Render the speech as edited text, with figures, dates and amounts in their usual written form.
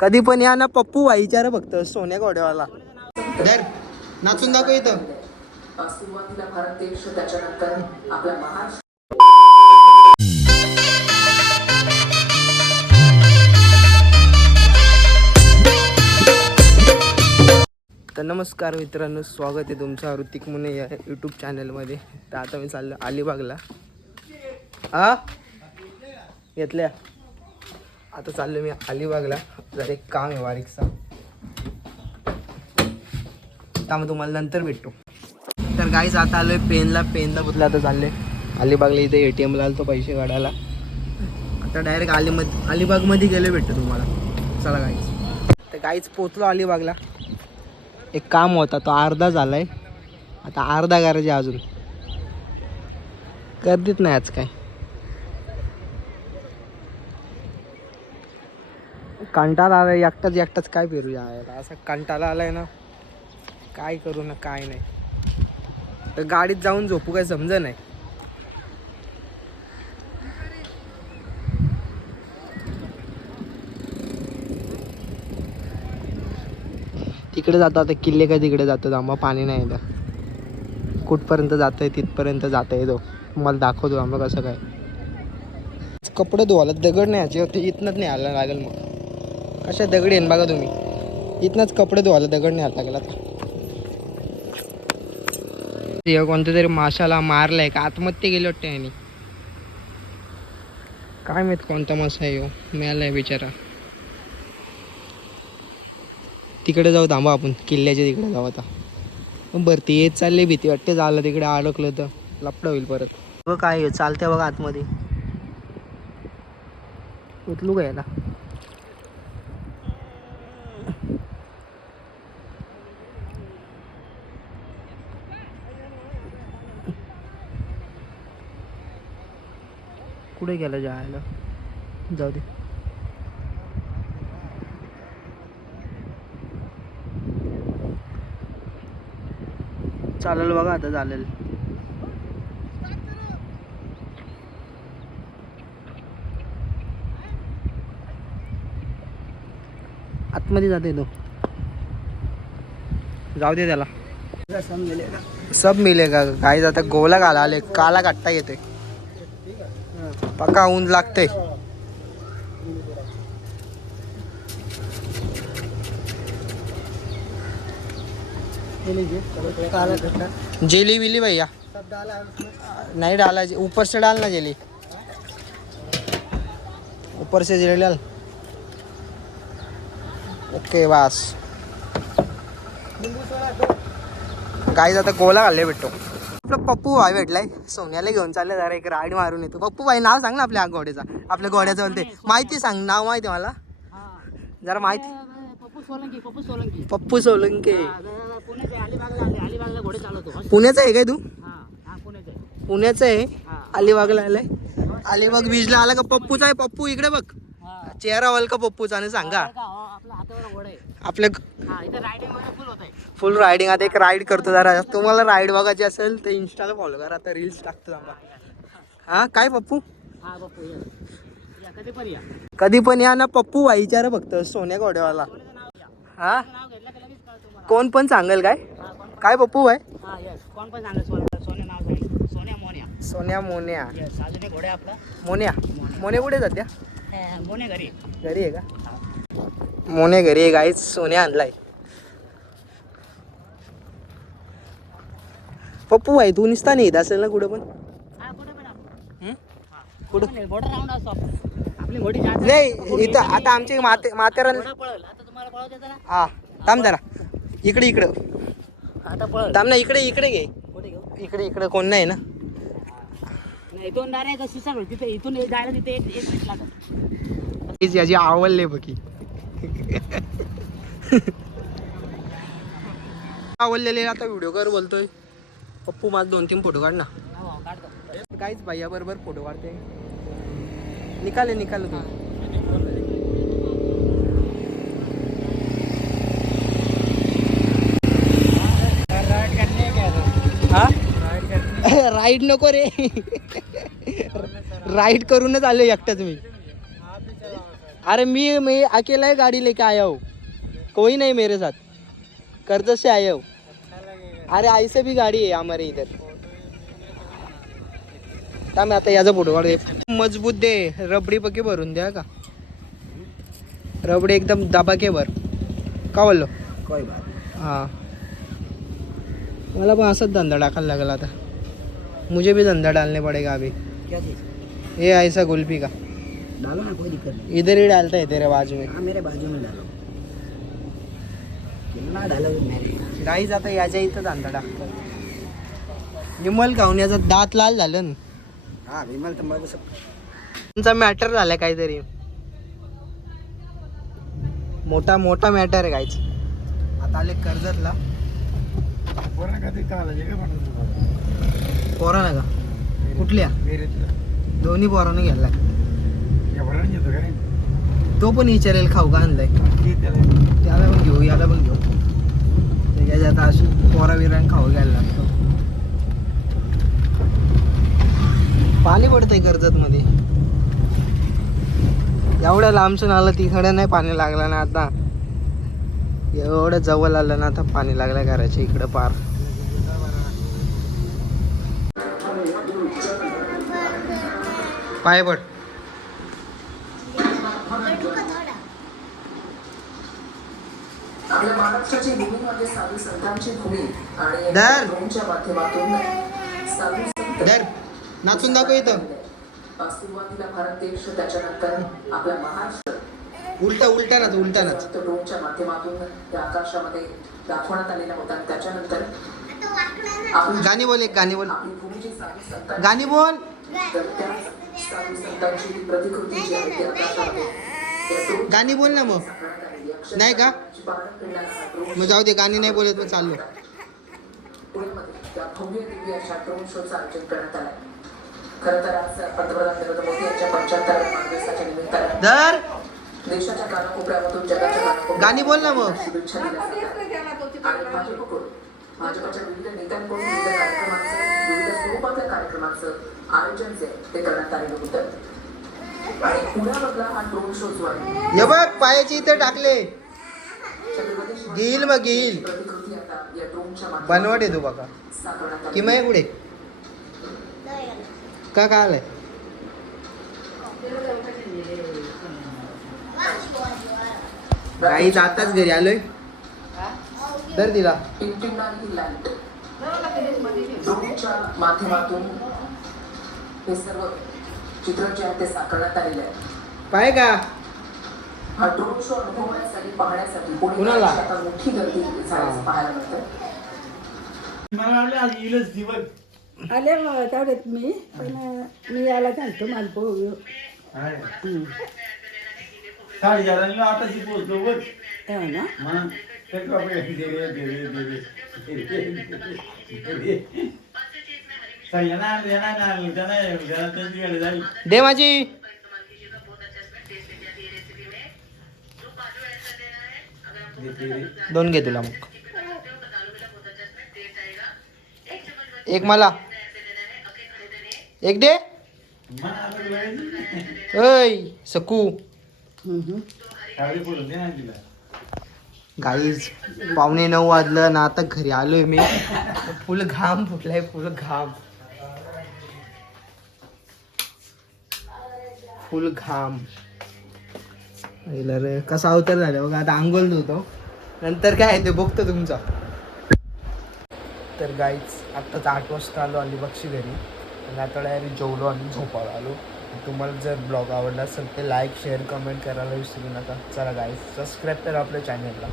कधी पण या ना पप्पू भाई विचारा फक्त सोन्या घोड्यावाला. धर नाचून दाखव इथं. सुरुवातीला भारत देश त्याच्यानंतर आपला महाराष्ट्र. तर नमस्कार मित्रांनो, स्वागत आहे तुमचं ऋतिक मुने या यूट्यूब चॅनलमध्ये. तर आता मी चाललो अलिबागला. घेतल्या आता चाललो मी अलिबागला. जरा एक काम आहे बारीकसा, त्यामुळे तुम्हाला नंतर भेटतो. तर गाईज आता आलोय पेनला बदला. आता चालले अलिबागला. इथे ATM ला आलो तो पैसे काढायला. आता डायरेक्ट अलिबागमध्ये गेलो भेटतो तुम्हाला. चला गाईज. तर गाईज पोचलो अलिबागला. एक काम होता तो अर्धा झालाय, आता अर्धा करायचे अजून. गर्दीत नाही आज काय. कंटाळा आलाय एकटाच काय फिरू यायला. असा कंटाळा आलाय ना, काय करू ना काय नाही. तर गाडीत जाऊन झोपू काय समज नाही. तिकडे जातो आता किल्ले काय तिकडे जातो. आम्हाला पाणी नाही येतं. कुठपर्यंत जातंय तिथपर्यंत जाता येतो. मला दाखवतो आम्हाला कसं काय. कपडे धुवायला दगड नाही याचे होते, इथनंच नाही आला लागेल. मग कशा दगडी येईन बघा तुम्ही. इथनंच कपडे धुवायला दगड नाही आला लागेल. आता कोणत्या तरी माशाला मारलाय का आत्महत्या गेली वाटते यांनी. काय माहित कोणता मासा आहे. मिळालाय बिचारा. तिकडे जाऊ थांबा आपण, किल्ल्याच्या तिकडे जाऊ आता. बरं ते येत चालले, भीती वाटते. झालं तिकडे अडकलं तर लपडा होईल परत. बघ काय चालतंय बघा आतमध्ये. उतलू का याला. कुठे गेला जायला. जाऊ दे. चालेल बघा आता. चालेल आतमध्ये जाते तो. जाऊ दे त्याला. सब मिलेगा गाईज. आता गोला घाला आले, काला काटता येते. पक्का ऊन लागते. जेली विली भैया नहीं डाला. ऊपर से डालना जेली, ऊपर से जेली डाल. ओके बस. गाईज आता गोला घालले भेटतो. आपलं पप्पू भाई भेटलाय. सोन्याला घेऊन चालले जरा एक राईड मारून येतो. पप्पू भाई नाव सांग ना आपल्या घोड्याचा. आपल्या घोड्याचं म्हणते माहिती सांग. नाव माहिती मला जरा माहिती. पप्पू सोलंके. पुण्याचा आहे काय तू. पुण्याचं आहे. अलिबागला आलाय. अलिबाग बीचला आला का पप्पूचा आहे. पप्पू इकडे बघ, चेहरा वल का पप्पूचा आणि सांगा. आपल्या फुल रायडिंग. आता एक राईड करतो जरा. तुम्हाला राईड बघायची असेल तर इंस्टाला फॉलो करा. आता रील्स टाकतो आम्हाला. हा काय पप्पू. कधी पण या ना पप्पू भाई विचारा फक्त सोन्या घोड्यावाला. हा कोण पण सांगेल काय. काय पप्पू भाई. कोण पण सांगेल. सोन्या नाव सांगेल. सोन्या मोन्या. घोडे आपला मोने कुठे सध्या. मोने घरी आहे का. मोने घरी आहे गाईच. सोन्या आणलाय. पप्पू भाई तू निसता नाही येत असेल ना कुठं पण. कुठं घोडा राऊंड असतो आपली घोडी नाही इथं. आता आमचे माथेरान. आता तुम्हाला पळव देता ना. हा थांब जरा. इकडं आता पळव. थांब ना. इकडे घे. कुठे घेऊ. इकडे कोण नाही ना. इथून डायरेक्ट सुसा तिथे. इथून जायला तिथे एक मिनिट लागत. याची आवडले बघी. आवडलेले. आता व्हिडिओ कर बोलतोय. पप्पू माझ 2-3 फोटो काढ ना. काहीच भैया बरोबर फोटो काढते. निकाले तू. हा राईड नको रे. राईड करूनच आलो एकटाच मी. अरे मैं अकेला ही गाड़ी लेके आया हूँ, कोई नहीं मेरे साथ, कर्जत से आया हूँ। अरे ऐसे भी गाडी आहे हमारे इधर. थांब आता याचा फोटो काढ. मजबूत दे, रबडी पक्की भरून द्या का, रबडी एकदम दबाके भर. का बोललो कोई बात. हाँ मला पण असाच धंदा टाकायला लागला आता. मुझे भी धंधा डालने पड़ेगा अभी. क्या चीज? ये ऐसा कुल्फी का डालो ना, कोई दिक्कत नहीं. इधर ही डालता है तेरे बाजू में. हाँ मेरे बाजू में डालो. कितना डालो मेरे गाईज. आता याच्या इथं धंदा टाकतात. विमल खाऊन याचा दात लाल झालं ना. हा विमल तर बघू शकतो. तुमचा मॅटर झालाय काहीतरी मोठा मोठा मॅटर आहे गाईज. आता आले कर्जतला. पोराना का कुठल्या दोन्ही पोराने घ्यायला. तो पण विचारेल खाऊ का आणलाय, त्याला पण घेऊ याला पण घेऊ. त्याच्यात आता अशी पोरा बिरान खाऊ घ्यायला लागतो. पाणी पडतंय कर्जत मध्ये. एवढ्या लांबसून आलं तिकडे नाही पाणी लागलं ना. आता एवढं जवळ आलं ना, आता पाणी लागलं घराच्या इकडं पार. पाय पड. आपल्या महाराष्ट्राची भूमी म्हणजे साधू संतांची भूमी आणि धर. ड्रोनच्या माध्यमातून साधू संत धर नाचून दाखव इथं. सुरुवातीला भारत देश, त्याच्यानंतर आपला महाराष्ट्र उलटा उलटा नाच उलटा नाच. ड्रोनच्या माध्यमातून त्या आकाशामध्ये दाखवण्यात आलेला होता. आणि त्याच्यानंतर आपली गाणी बोल, एक गाणी बोल. आपली भूमी जी साधू संतांची, गाणी बोल. तर त्या साधू संतांची प्रतिकृती जी आहे ती आकाशामध्ये त्या drone गाणी बोल ना मग. साकारण्यात आलेली. अक्षरशः नाही का? जी पाळणा फिरणारा हा drone मग जाऊ दे, गाणी नाही बोलत मग चाललो. पुण्यामध्ये त्या भव्य दिव्य अशा ड्रोन शोचं आयोजन करण्यात आलंय. खरं तर आज पंतप्रधान नरेंद्र मोदी यांच्या 75व्या वाढदिवसाच्या निमित्तानं धर देशाच्या कानाकोपऱ्यामधून जगाच्या कानाकोपऱ्यात गाणी बोल ना मग. शुभेच्छा दिल्या जातात. आणि भाजपच्या विविध नेत्यांकडून विविध कार्यक्रमांचं, विविध स्वरूपातल्या कार्यक्रमांचं आयोजन जे ते करण्यात आलेलं होतं. आणि पुण्यामधला हा ड्रोन शो जो आहे, हे बघ पायाची इथे टाकले. छत्रपती शिवाजी घेईल मग घेईल. प्रतिकृती आता या ड्रोनच्या बनवट आहे तू बघा साकारण्यात कि आली. मग पुढे का आलंय. गाईच आताच घरी आलोय. तर दिला टिमटिमणारी लाईट ड्रोनच्या माध्यमातून हे सर्व चित्र जे आहे ते साकारण्यात आलेले आहे. पाय का हा ड्रोन शो अनुभवण्यासाठी, पाहण्यासाठी कोणी कुणाला? आता मोठी गर्दी झाल्याचं पाहायला मिळतं. आले तेवढ्यात मी पण मी याला घालतो मालपो. हो ना. दे माझी. दोन घे तुला मग. एक मला एक दे. ओय सकू. गाईज 9:15 वाजलं ना, आता घरी आलोय मी. फुल घाम फुटलाय, फुल घाम फुल घाम. रे कसा अवतार झाला बघा. आता आंघोळ धुतो, नंतर काय आहे ते बघतो तुमचा. तर गाईज आत्ताच 8 वाजता आलो अलिबागची घरी. आणि आता डायरेक्ट जेवलो आणि झोपायला आलो. तुम्हाला जर ब्लॉग आवडला असेल तर लाईक शेअर कमेंट करायला विसरू नका. चला गाईज सबस्क्राईब करा आपल्या चॅनलला.